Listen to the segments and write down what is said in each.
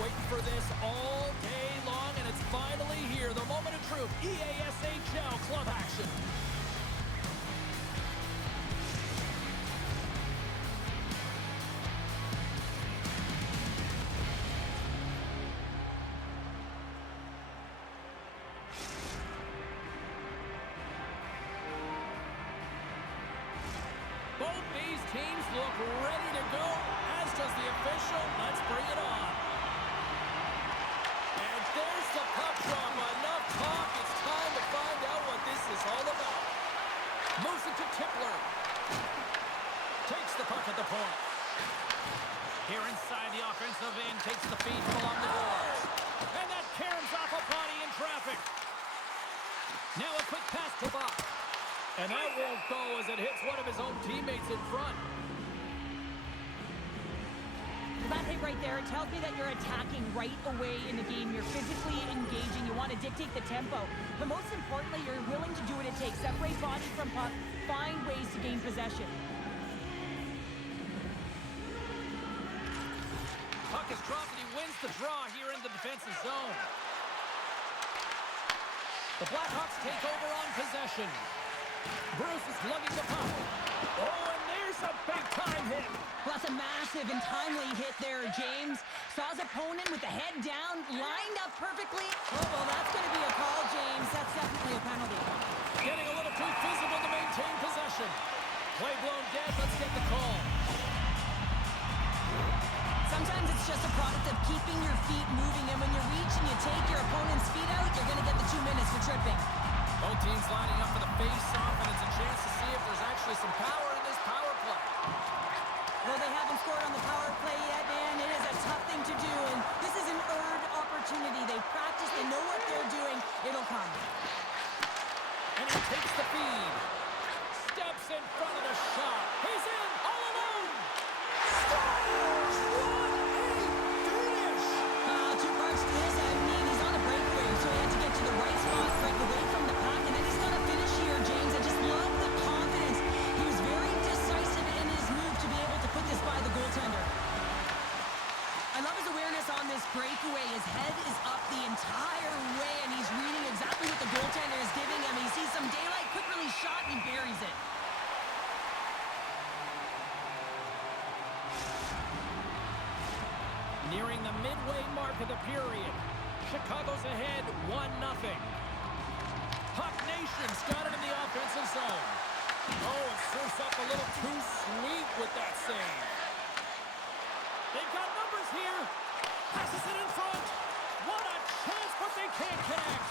waiting for this all day long, and it's finally here. The moment of truth, EASHL club action. Both these teams look ready to go, as does the official. Let's bring it on. And there's the puck drop. Enough talk. It's time to find out what this is all about. Moves it to Tippler. Takes the puck at the point. Here inside the offensive end. Takes the feed from along the boards. And that caroms off a body in traffic. Now a quick pass to Bach. And that won't go as it hits one of his own teammates in front. That hit right there tells me that you're attacking right away in the game. You're physically engaging. You want to dictate the tempo. But most importantly, you're willing to do what it takes. Separate body from puck. Find ways to gain possession. Puck is dropped and he wins the draw here in the defensive zone. The Blackhawks take over on possession. Bruce is lugging the puck. Oh, and there's a big-time hit. Well, that's a massive and timely hit there, James. Saw his opponent with the head down, lined up perfectly. Oh, well, that's going to be a call, James. That's definitely a penalty. Getting a little too physical to maintain possession. Play blown dead. Let's get the call. Sometimes it's just a product of keeping your feet moving, and when you reach and you take your opponent's feet out, you're going to get the 2 minutes for tripping. Both teams lining up for the face-off, and it's a chance to see if there's actually some power in this power play. Well, they haven't scored on the power play yet, man. It is a tough thing to do, and this is an earned opportunity. They practice, they know what they're doing. It'll come. And he takes the feed. Steps in front of the shot. He's in, all alone. Scores! What a finish! Two parts to this. I mean, he's on a breakaway, so he had to get to the right spot, break away from the puck, and then he's got to finish here, James. I just love the confidence. He was very decisive in his move to be able to put this by the goaltender. I love his awareness on this breakaway. His head is up the entire way, and he's reading exactly what the goaltender is giving him. He sees some daylight, quick release shot, and he buries it. Nearing the midway mark of the period. Chicago's ahead 1-0. Puck Nation's got it in the offensive zone. Oh, it serves up a little too sweet with that save. They've got numbers here. Passes it in front. What a chance, but they can't connect.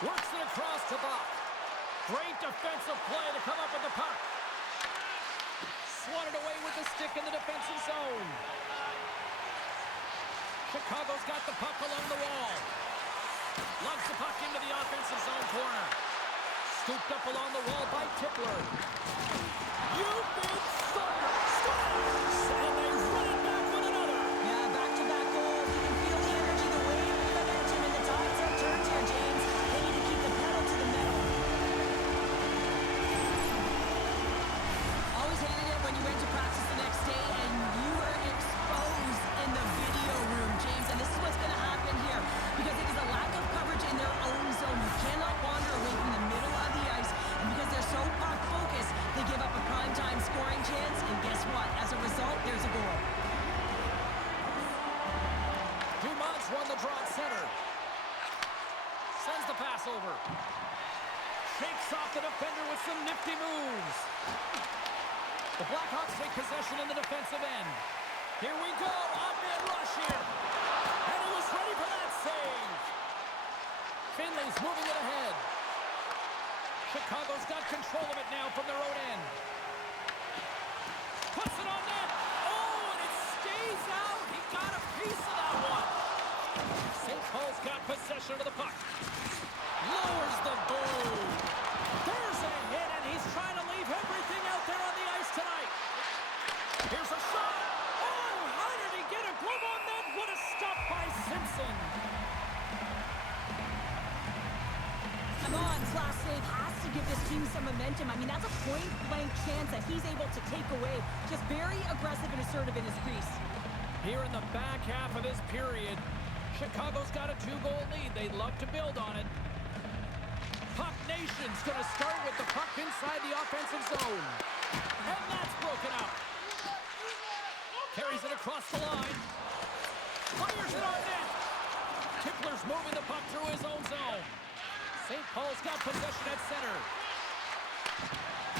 Works it across to Bach. Great defensive play to come up with the puck. Swatted away with the stick in the defensive zone. Chicago's got the puck along the wall. Lugs the puck into the offensive zone corner. Scooped up along the wall by Tippler. You've been thunder. Scores! And they run it back with another. Yeah, back-to-back goals. You can feel the energy, the wave of momentum, and the tides have turned here, James. They need to keep the pedal to the metal. Always hated it when you went to practice the next day and you were exposed in the video room, James. And this is what's going to happen here, because it is a lack of coverage in their own zone. You cannot wander away from the middle of the ice, and because they're so puck-focused, they give up a prime-time scoring chance, and guess what? As a result, there's a goal. Dumont's won the draw at center. Sends the pass over. Shakes off the defender with some nifty moves. The Blackhawks take possession in the defensive end. Here we go, odd-man rush here. And he was ready for that save. Finley's moving it ahead. Chicago's got control of it now from their own end. Puts it on net. Oh, and it stays out. He got a piece of that one. St. Paul's got possession of the puck. Lowers the boom. There's a hit, and he's trying to leave everything out there on the ice tonight. Here's a shot. Oh, how did he get a glove on that? What a stop by Simpson. Come on, last save has to give this team some momentum. I mean, that's a point-blank chance that he's able to take away. Just very aggressive and assertive in his crease. Here in the back half of this period, Chicago's got a 2-goal lead. They'd love to build on it. Puck Nation's going to start with the puck inside the offensive zone. And that's broken up. Carries it across the line. Fires it on net. Tippler's moving the puck through his own zone. St. Paul's got possession at center.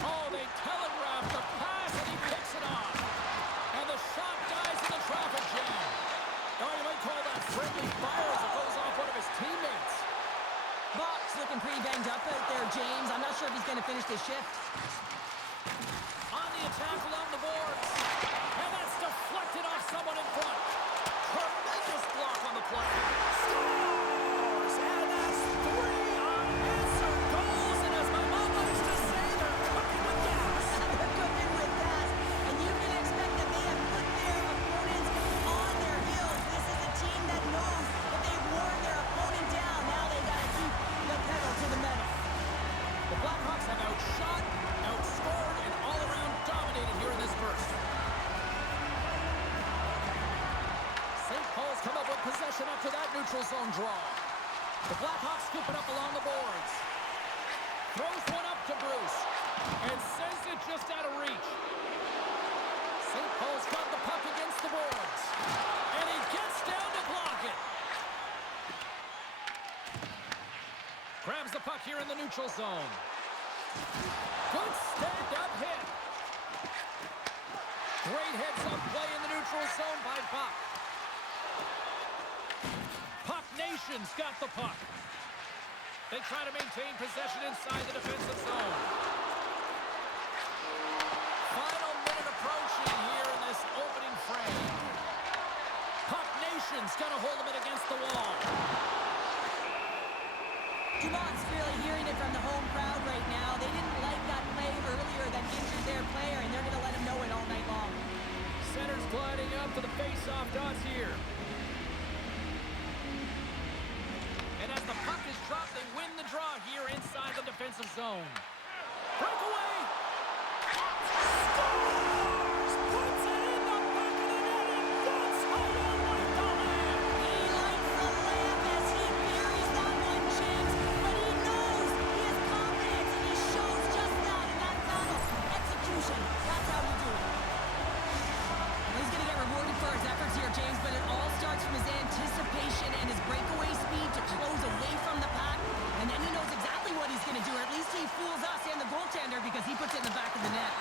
Oh, they telegraph the pass, and he picks it off. And the shot dies in the traffic jam. Oh, you might call that friendly fire as it goes off one of his teammates. Box looking pretty banged up out there, James. I'm not sure if he's going to finish this shift. On the attack along the boards. And that's deflected off someone in front. Tremendous block on the play. Scores! And that's 3 unanswered goals. And as my mom likes to say, they're cooking with gas. They're cooking with gas. And you can expect that they have put their opponents on their heels. This is a team that knows that they've worn their opponent down. Now they got to keep the pedal to the metal. The Blackhawks have outshot, outscored, and all-around dominated here in this first. St. Paul's come up with possession after that neutral zone draw. The Blackhawks scoop it up along the boards. Throws one up to Bruce. And sends it just out of reach. St. Paul's got the puck against the boards. And he gets down to block it. Grabs the puck here in the neutral zone. Good stand-up hit. Great heads-up play in the neutral zone by Puck. Puck Nation's got the puck. They try to maintain possession inside the defensive zone. Final minute approaching here in this opening frame. Puck Nation's got to hold him in against the wall. Dumont's really hearing it from the home crowd right now. They didn't like that play earlier that injured their player, and they're going to let him know it all night long. Center's gliding up to the face-off dots here. And as the puck is dropped, they win the draw here inside the defensive zone. Breakaway! Scores! Puts it in the back of the net, and that's how you light the lamp! He lights the lamp as he buries that one, James, but he knows he has confidence, and he shows just that in that battle. Execution, that's how you do it. Well, he's going to get rewarded for his efforts here, James, but it all starts from his anticipation and his breakaway speed to close away from the puck, and then he knows exactly what he's going to do, or at least he fools us and the goaltender because he puts it in the back of the net.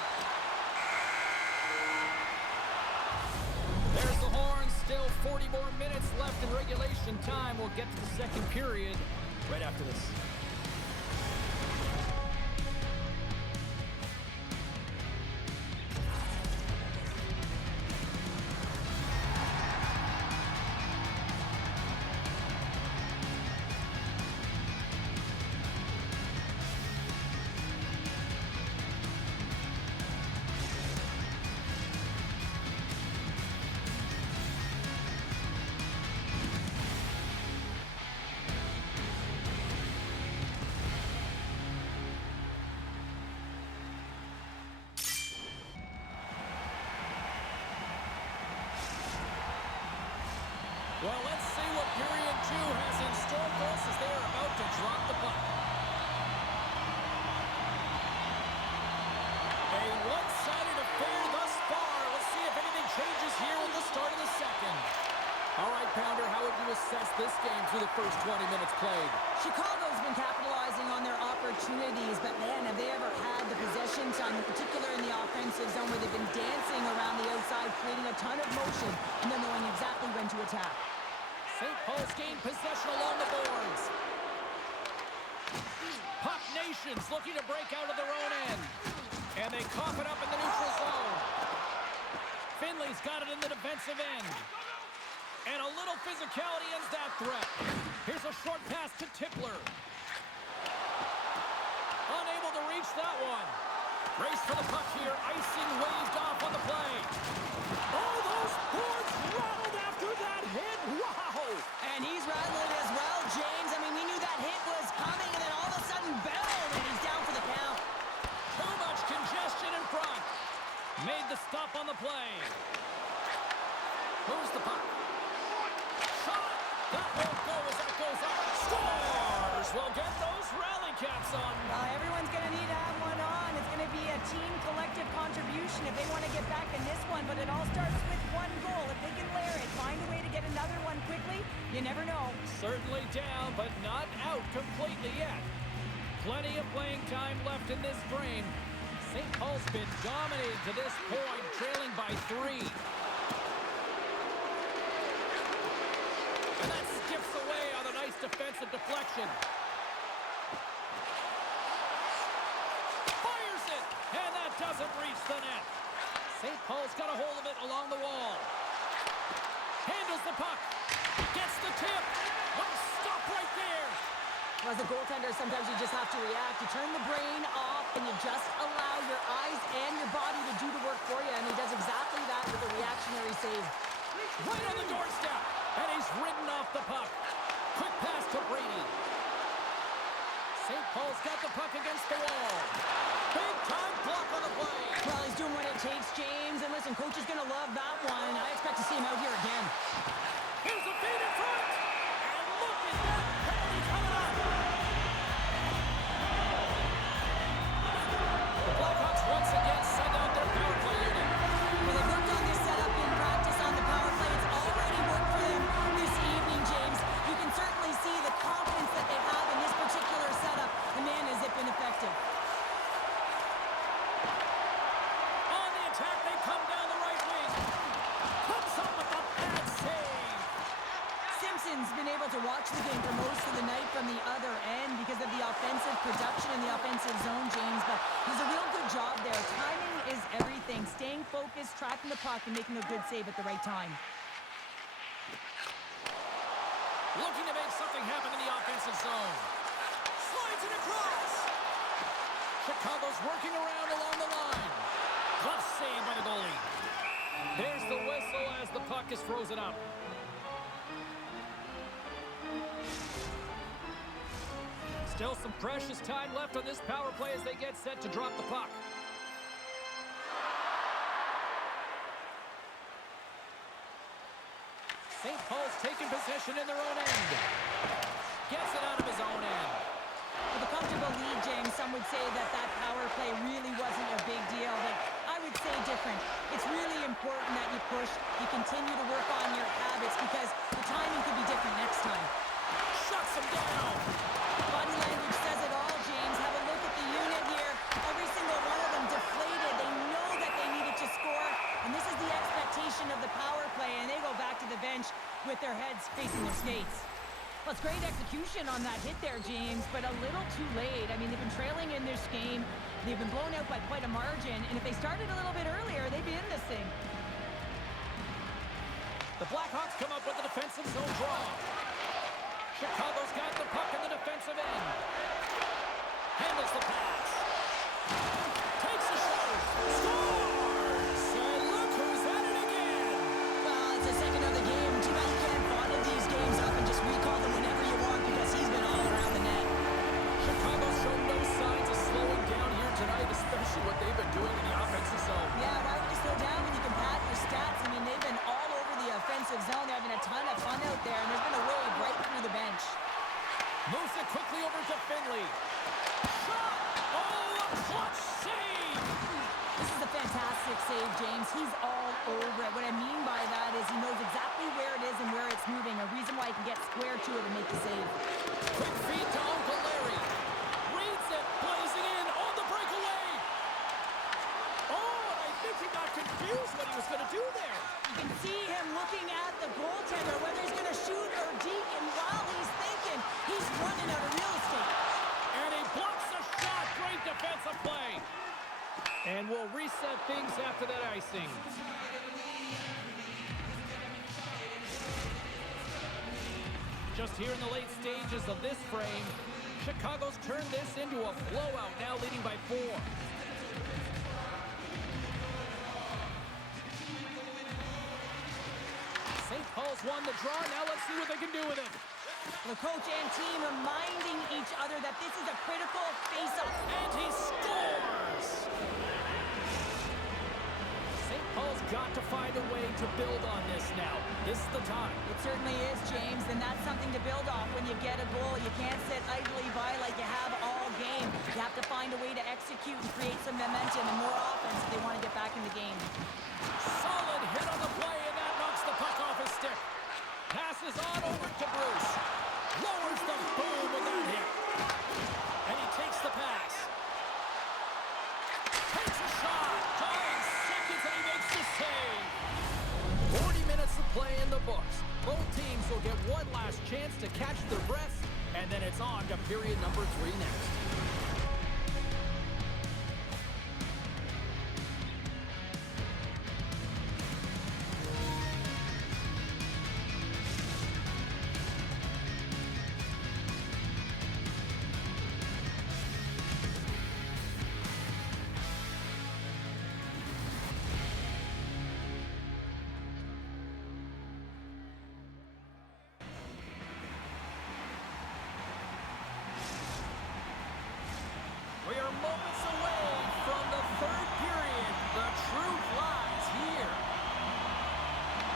There's the horn. Still 40 more minutes left in regulation time. We'll get to the second period right after this. Well, let's see what period 2 has in store for us as they are about to drop the puck. A one-sided affair thus far. Let's see if anything changes here with the start of the second. All right, Pounder, how would you assess this game through the first 20 minutes played? Chicago's been capitalizing on their opportunities, but man, have they ever had the possession time, in particular in the offensive zone, where they've been dancing around the outside, creating a ton of motion, and then knowing exactly when to attack. St. Paul's gained possession along the boards. Puck Nation's looking to break out of their own end. And they cough it up in the neutral zone. Finley's got it in the defensive end. And a little physicality ends that threat. Here's a short pass to Tippler. Unable to reach that one. Race for the puck here. Icing waved off on the play. Oh, those boards rattled after that hit. Wow! And he's rattling as well, James. I mean, we knew that hit was coming, and then all of a sudden, boom, and he's down for the count. Too much congestion in front. Made the stop on the play. Moves the That won't go as that goes up. Scores! We'll get those rally caps on. Everyone's going to need to have one on. It's going to be a team collective contribution if they want to get back in this one, but it all starts with one goal. If they can layer it, find a way to get another one quickly, you never know. Certainly down, but not out completely yet. Plenty of playing time left in this frame. St. Paul's been dominated to this point, trailing by 3. And that skips away on a nice defensive deflection. Fires it, and that doesn't reach the net. St. Paul's got a hold of it along the wall. Handles the puck. Gets the tip. Let's stop right there. As a goaltender, sometimes you just have to react. You turn the brain off, and you just allow your eyes and your body to do the work for you, and he does exactly that with a reactionary save. Right on the doorstep, and he's ridden off the puck. Quick pass to Brady. St. Paul's got the puck against the wall. Big time block on the play. Well, he's doing what it takes, James, and listen, coach is going to love that one. I expect to see him out here again. Here's a feed in front, and look at that penalty coming up. The Blackhawks once again send out their power play unit. Well, they've worked on this setup in practice on the power play. It's already worked for them this evening, James. You can certainly see the confidence that they have in this particular setup. And man, has it been effective. On the attack, they come down the right wing. Comes up with a bad save. Simpson's been able to watch the game for most of the night from the other end because of the offensive production in the offensive zone, James. But he's a real good job there. Timing is everything. Staying focused, tracking the puck, and making a good save at the right time. Looking to make something happen in the offensive zone. Slides it across. Chicago's working around along the line. Glove save by the goalie. There's the whistle as the puck is frozen up. Still some precious time left on this power play as they get set to drop the puck. St. Paul's taking possession in their own end. Gets it out of his own end. With a comfortable lead, James, some would say that power play really wasn't a big deal, but I would say different. It's really important that you push, you continue to work on your habits because the timing could be different next time. Shuts him down. Body language says it all, James. Have a look at the unit here. Every single one of them deflated. They know that they needed to score, and this is the expectation of the power play, and they go back to the bench with their heads facing their skates. Well, it's great execution on that hit there, James, but a little too late. I mean, they've been trailing in this game. They've been blown out by quite a margin, and if they started a little bit earlier, they'd be in this thing. The Blackhawks come up with the defensive zone draw. Chicago's got the puck in the defensive end. Handles the pass. Takes a shot. Scores! And look who's at it again. Well, it's the second of the game. Too bad you can't bottle these games up and just recall them whenever you want because he's been all around the net. Chicago's shown no signs of slowing down here tonight, especially what they've been doing in the offensive zone. Yeah, why would you slow down when you can pad your stats? I mean, they've been all over the offensive zone. They're having a ton of fun out there, and there's been a wave right through the bench. Moves it quickly over to Finley. Shot! Oh, a clutch save! This is a fantastic save, James. He's all over it. What I mean by that is he knows exactly where it is and where it's moving, a reason why he can get square to it and make the save. Quick feed to Uncle Larry. Reads it, blazing in on the breakaway. Oh, I think he got confused what he was going to do there. You can see him looking at the goaltender, whether he's going to shoot or deke, and while he's thinking, he's running out of real estate. And he blocks a shot. Great defensive play. And we'll reset things after that icing. Just here in the late stages of this frame, Chicago's turned this into a blowout, now leading by 4. St. Paul's won the draw. Now let's see what they can do with it. The coach and team reminding each other that this is a critical face-off. And he scores! St. Paul's got to find a way to build on this now. This is the time. It certainly is, James, and that's something to build off when you get a goal. You can't sit idly by like you have all game. You have to find a way to execute and create some momentum and more offense if they want to get back in the game. Solid hit on the play, and that knocks the puck off his stick. Passes on over to Bruce. Lowers the boom with that hit. And he takes the pass. Takes a shot. Tying seconds, and he makes the save. 40 minutes of play in the books. Both teams will get one last chance to catch their breath, and then it's on to period number 3 next. We are moments away from the third period. The truth lies here.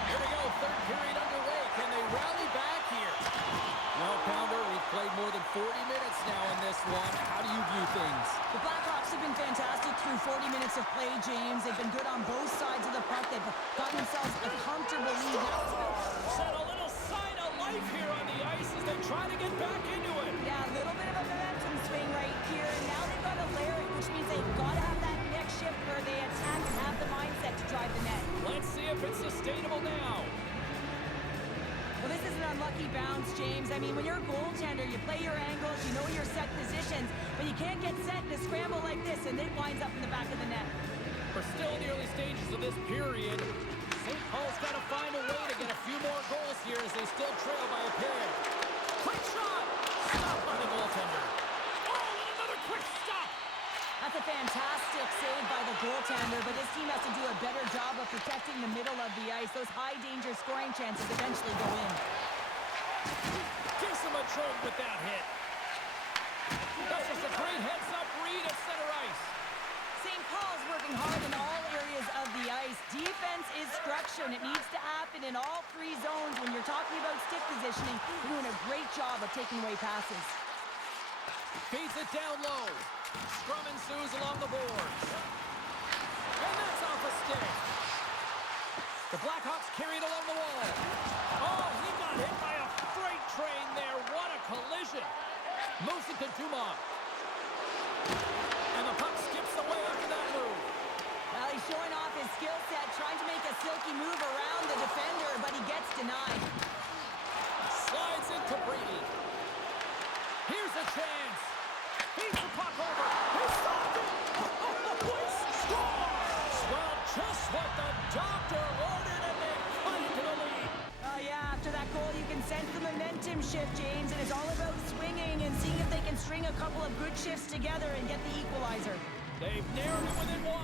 Here we go, third period underway. Can they rally back here? Well, Pounder, we've played more than 40 minutes now in this one. How do you view things? The Blackhawks have been fantastic through 40 minutes of play, James. They've been good on both sides of the puck. They've gotten themselves a comfortable lead. Set a little sign of life here on the ice as they try to get back into it. Yeah, a little bit of a momentum swing right here. And now they've got to layer it, which means they've got to have that next shift where they attack and have the mindset to drive the net. Let's see if it's sustainable now. Well, this is an unlucky bounce, James. I mean, when you're a goaltender, you play your angles, you know your set positions, but you can't get set in a scramble like this, and it winds up in the back of the net. We're still in the early stages of this period. St. Paul's got to find a way to get a few more goals here as they still trail by a pair. Quick shot! Stopped by the goaltender. Oh, and another quick stop! That's a fantastic save by the goaltender, but this team has to do a better job of protecting the middle of the ice. Those high-danger scoring chances eventually go in. Gives him a choke with that hit. That's just a great heads-up read at center ice. St. Paul's working hard in all areas of the ice. Defense is structure, and it needs to happen in all 3 zones. When you're talking about stick positioning, you're doing a great job of taking away passes. Feeds it down low. Scrum ensues along the boards. And that's off a stick. The Blackhawks carried along the wall. Oh, he got hit by a freight train there. What a collision. Moves it to Dumont. And the puck skips away after that move. Well, he's showing off his skill set, trying to make a silky move around the defender, but he gets denied. Slides into Brady. Here's a chance. Feeds the puck over. He stopped it. Oh, he scores. Well, just what the doctor ordered, and they cut into the lead. Yeah, after that goal, you can sense the momentum shift, James, and it's all about swinging and seeing if they can string a couple of good shifts together and get the equalizer. They've narrowed it within 1.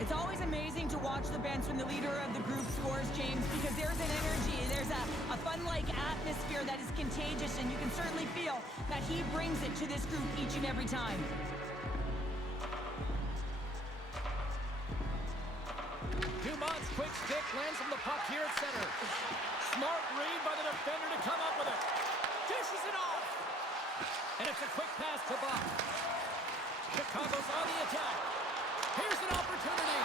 It's always amazing to watch the bench when the leader of the group scores, James, because there's an energy, there's a fun-like atmosphere that is contagious, and you can certainly feel that he brings it to this group each and every time. Dumont's quick stick lands on the puck here at center. Smart read by the defender to come up with it. Dishes it off. And it's a quick pass to Buck. Chicago's on the attack. Here's an opportunity.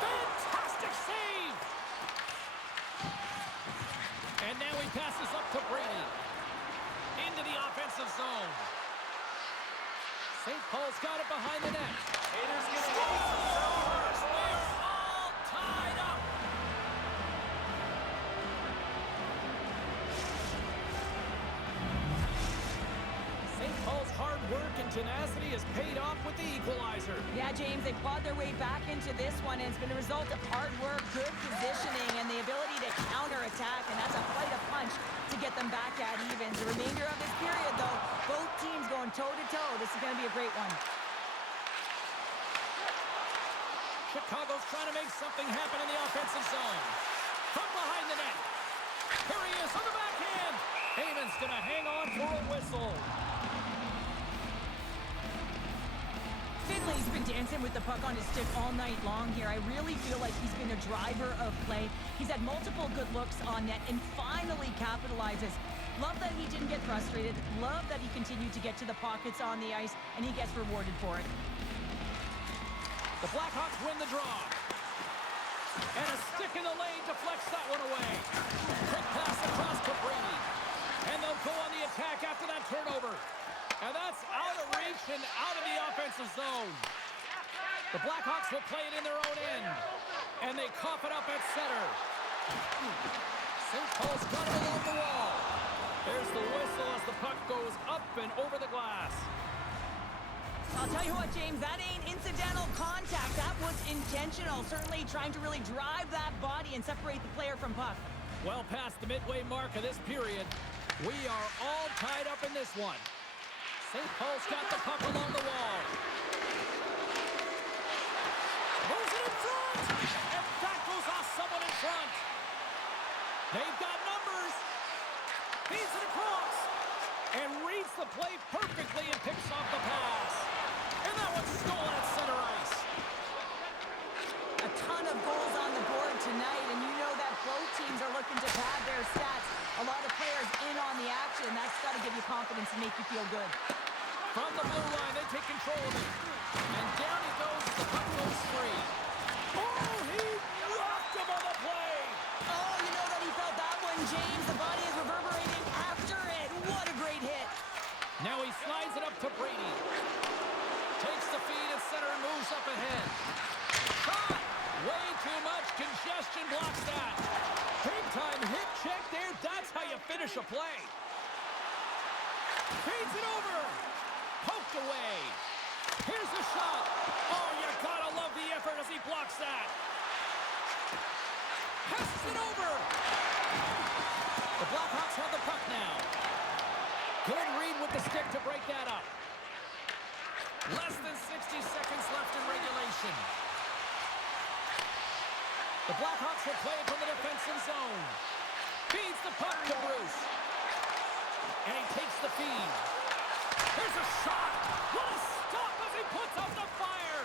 Fantastic save. And now he passes up to Brady. Into the offensive zone. St. Paul's got it behind the net. Haters getting scores! We're all tied up. St. Paul's hard work and tenacity has paid off with the equalizer. Yeah, James, they clawed their way back into this one, and it's been a result of hard work, good positioning, and the ability to counterattack, and that's a flight of punch to get them back at even. The remainder of this period, though, both teams going toe-to-toe. This is going to be a great one. Chicago's trying to make something happen in the offensive zone. From behind the net. Here he is on the backhand. Heyman's going to hang on for a whistle. Finley's been dancing with the puck on his stick all night long here. I really feel like he's been a driver of play. He's had multiple good looks on net and finally capitalizes. Love that he didn't get frustrated. Love that he continued to get to the pockets on the ice, and he gets rewarded for it. The Blackhawks win the draw. And a stick in the lane deflects that one away. Quick pass across to Brady. And they'll go on the attack after that turnover. And that's out of reach and out of the offensive zone. The Blackhawks will play it in their own end. And they cough it up at center. St. Paul's got it along the wall. There's the whistle as the puck goes up and over the glass. I'll tell you what, James, that ain't incidental contact. That was intentional. Certainly trying to really drive that body and separate the player from puck. Well past the midway mark of this period, we are all tied up in this one. St. Paul's got the puck along the wall. Moves it in front! And that goes off someone in front. They've got numbers. Feeds it across. And reads the play perfectly and picks off the pass. And that one's stolen at center ice. A ton of goals on the board tonight, and you know that both teams are looking to pad their stats. A lot of players in on the action. That's got to give you confidence and make you feel good. From the blue line, they take control of it. And down he goes as the puck goes free. Oh, he rocked him on the play. Oh, you know that he felt that one, James. The body is reverberating after it. What a great hit. Now he slides it up to Brady. Takes the feed at center and moves up ahead. Shot! Way too much congestion blocks that. Big time hit check there. That's how you finish a play. Feeds it over. Poked away. Here's the shot. Oh, you gotta love the effort as he blocks that. Passes it over. The Blackhawks have the puck now. Good read with the stick to break that up. Less than 60 seconds left in regulation. The Blackhawks will play it from the defensive zone. Feeds the puck to Bruce. And he takes the feed. Here's a shot. What a stop as he puts out the fire.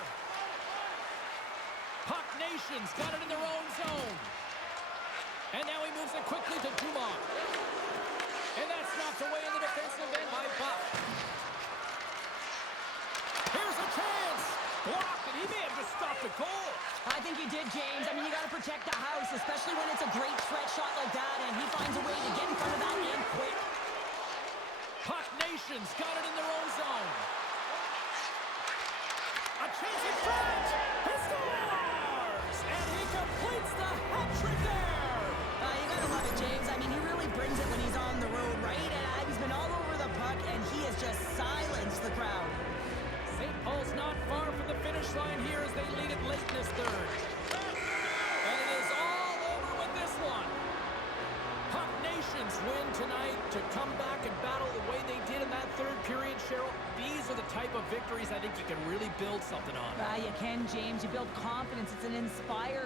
Puck Nation's got it in their own zone. And now he moves it quickly to Dumont. And that's knocked away in the defensive end by Buck. Here's a chance. Blocked, and he may have just stopped the goal. I think he did, James. I mean, you got to protect the house, especially when it's a great stretch shot like that, and he finds a way to get in front of that and quick. Puck Nation's got it in their own zone. A chance in front. He scores! And he completes the hat trick there. You got to love it, James. I mean, he really brings it when he's on the road, right? And he's been all over the puck, and he has just silenced the crowd. St. Paul's not far from the finish line here as they lead it late in this third. And it is all over with this one. Puck Nations win tonight to come back and battle the way they did in that third period, Cheryl. These are the type of victories I think you can really build something on. You can, James. You build confidence. It's an inspired